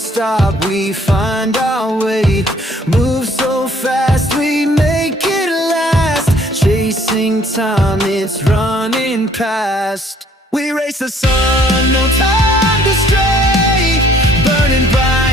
stop, we find our way. Move so fast, we make it last. Chasing time, it's running past. We race the sun, no time to stray. Burning bright